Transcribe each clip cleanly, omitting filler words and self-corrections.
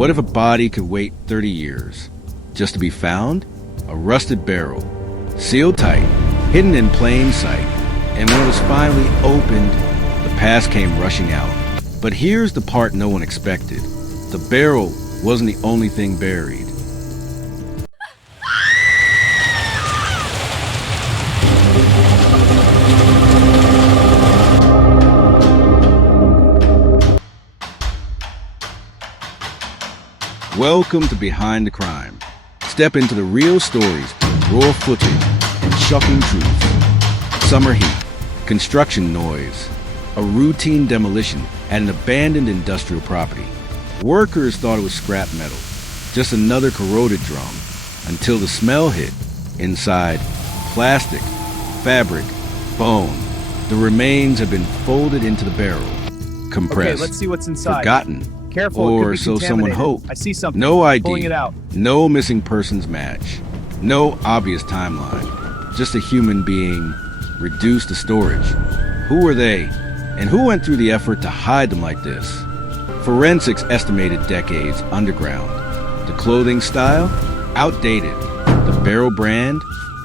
What if a body could wait 30 years just to be found? A rusted barrel, sealed tight, hidden in plain sight. And when it was finally opened, the past came rushing out. But here's the part no one expected. The barrel wasn't the only thing buried. Welcome to Behind the Crime. Step into the real stories, raw footage, and shocking truths. Summer heat, construction noise, a routine demolition at an abandoned industrial property. Workers thought it was scrap metal, just another corroded drum, until the smell hit. Inside, plastic, fabric, bone. The remains have been folded into the barrel, compressed, okay, let's see what's inside. Forgotten. Careful, Or so someone hoped. I see something. No Pulling ID, it out. no missing persons match, no obvious timeline, just a human being reduced to storage. Who were they, and who went through the effort to hide them like this? Forensics estimated decades underground. The clothing style? Outdated. The barrel brand?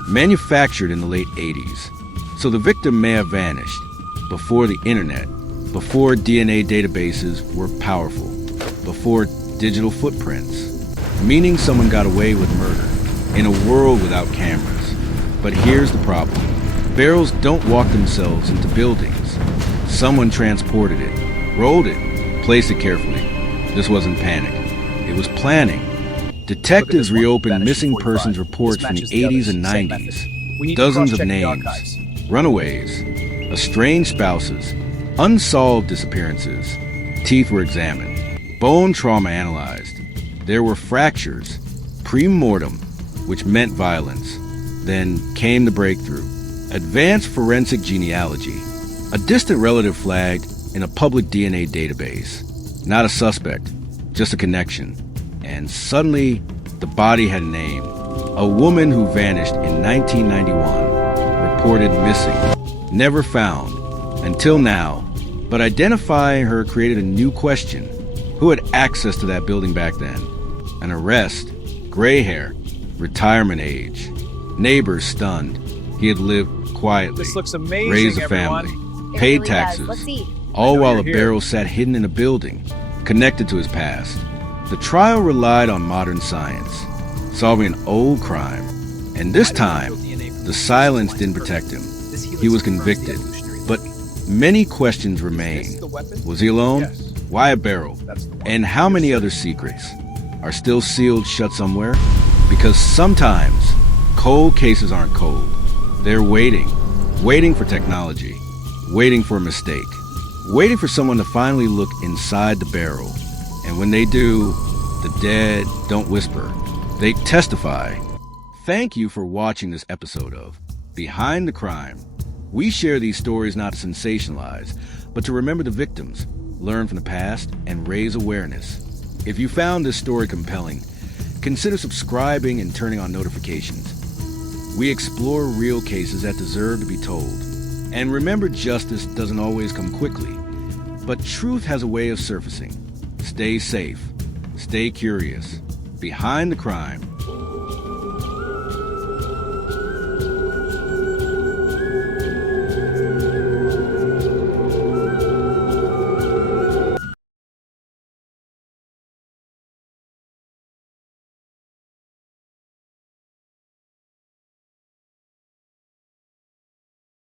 Manufactured in the late 80s. So the victim may have vanished before the internet, before DNA databases were powerful, before digital footprints, meaning someone got away with murder in a world without cameras. But here's the problem. Barrels don't walk themselves into buildings. Someone transported it, rolled it, placed it carefully. This wasn't panic. It was planning. Detectives reopened missing persons reports from the 80s and 90s. Dozens of names, runaways, estranged spouses, unsolved disappearances. Teeth were examined. Bone trauma analyzed. There were fractures, pre-mortem, which meant violence. Then came the breakthrough. Advanced forensic genealogy. A distant relative flagged in a public DNA database. Not a suspect, just a connection. And suddenly, the body had a name. A woman who vanished in 1991, reported missing. Never found, until now. But identifying her created a new question. Who had access to that building back then? An arrest, gray hair, retirement age. Neighbors stunned. He had lived quietly, This looks amazing, raised a everyone. family, It paid really taxes, does. Let's see. all while a you're here. barrel sat hidden in a building, connected to his past. The trial relied on modern science, solving an old crime. And this time, the silence didn't protect him. He was convicted, but many questions remain. Was he alone? Why a barrel? And how many other secrets are still sealed shut somewhere? Because sometimes cold cases aren't cold. They're waiting for technology, waiting for a mistake, waiting for someone to finally look inside the barrel. And when they do, the dead don't whisper. They testify. Thank you for watching this episode of Behind the Crime. We share these stories not to sensationalize, but to remember the victims, learn from the past, and raise awareness. If you found this story compelling, consider subscribing and turning on notifications. We explore real cases that deserve to be told. And remember, justice doesn't always come quickly, but truth has a way of surfacing. Stay safe. Stay curious. Behind the Crime.